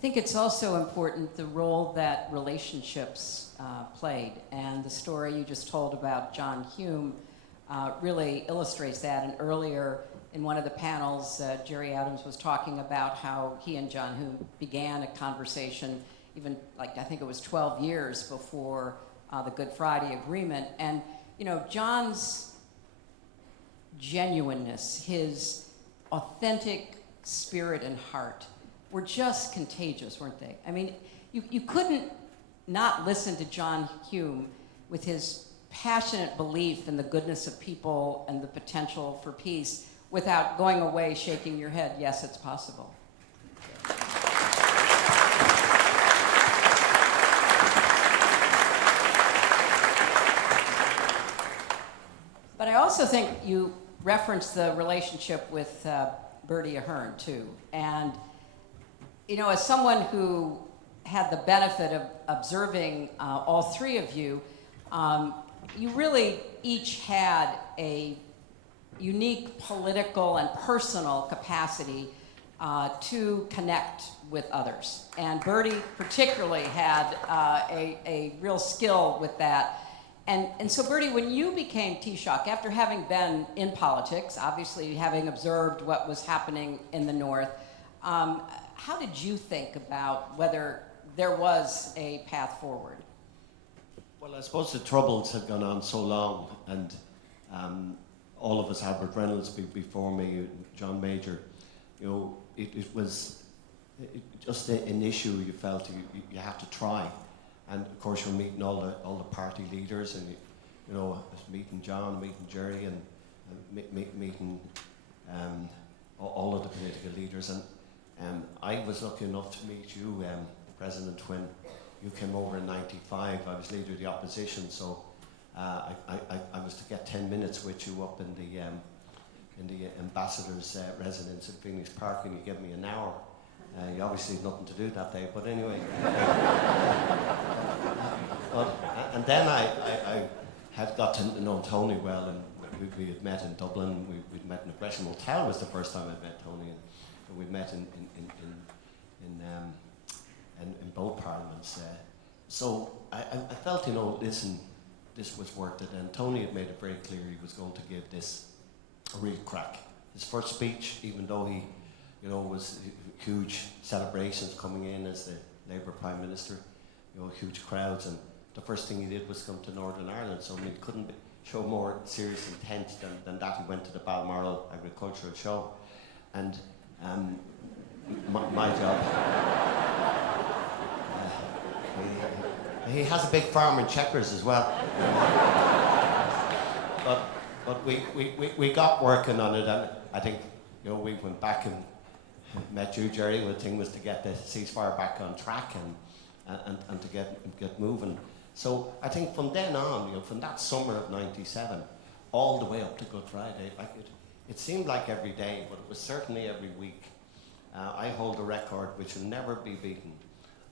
think it's also important the role that relationships played, and the story you just told about John Hume really illustrates that. And earlier in one of the panels, Jerry Adams was talking about how he and John Hume began a conversation even, like, I think it was 12 years before the Good Friday Agreement. And, you know, John's genuineness, his authentic spirit and heart were just contagious, weren't they? I mean, you couldn't not listen to John Hume with his passionate belief in the goodness of people and the potential for peace without going away shaking your head, yes, it's possible. But I also think you referenced the relationship with Bertie Ahern, too. And, you know, as someone who had the benefit of observing all three of you, you really each had a unique political and personal capacity to connect with others. And Bertie particularly had a real skill with that. And so, Bertie, when you became Taoiseach, after having been in politics, obviously having observed what was happening in the North, how did you think about whether there was a path forward? Well, I suppose the Troubles had gone on so long, and all of us, Albert Reynolds before me, John Major, you know, it was just an issue you felt you had to try. And of course, you're meeting all the party leaders, and you know, I was meeting John, meeting Jerry, and meeting all of the political leaders. And I was lucky enough to meet you, President, when you came over in '95. I was leader of the opposition, so I was to get 10 minutes with you up in the ambassador's residence at Phoenix Park, and you gave me an hour. You obviously had nothing to do that day, but anyway. And then I had got to know Tony well, and we had met in Dublin. We'd met in the Gresham Hotel. Was the first time I'd met Tony, and we met in both parliaments. So I felt, you know, this was worth it, and Tony had made it very clear he was going to give this a real crack. His first speech, even though he, you know, was huge celebrations coming in as the Labour Prime Minister, you know, huge crowds, and the first thing he did was come to Northern Ireland, so I mean, it couldn't show more serious intent than that. He went to the Balmoral Agricultural Show, and my job, he has a big farm in Chequers as well. But we got working on it, and I think, you know, we went back and met you, Jerry. The thing was to get the ceasefire back on track and to get moving. So I think from then on, you know, from that summer of '97, all the way up to Good Friday, like it seemed like every day, but it was certainly every week. I hold a record which will never be beaten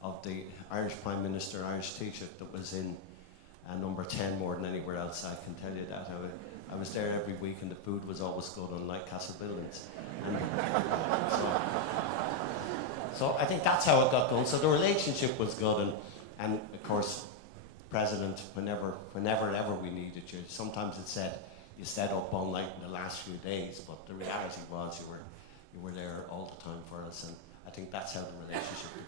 of the Irish Prime Minister, Irish Taoiseach, that was in number 10 more than anywhere else. I can tell you that. I was there every week, and the food was always good, unlike Castlebuildings. So I think that's how it got going. So the relationship was good, and of course, President, whenever ever we needed you. Sometimes it said you stayed up all night in the last few days, but the reality was you were there all the time for us, and I think that's how the relationship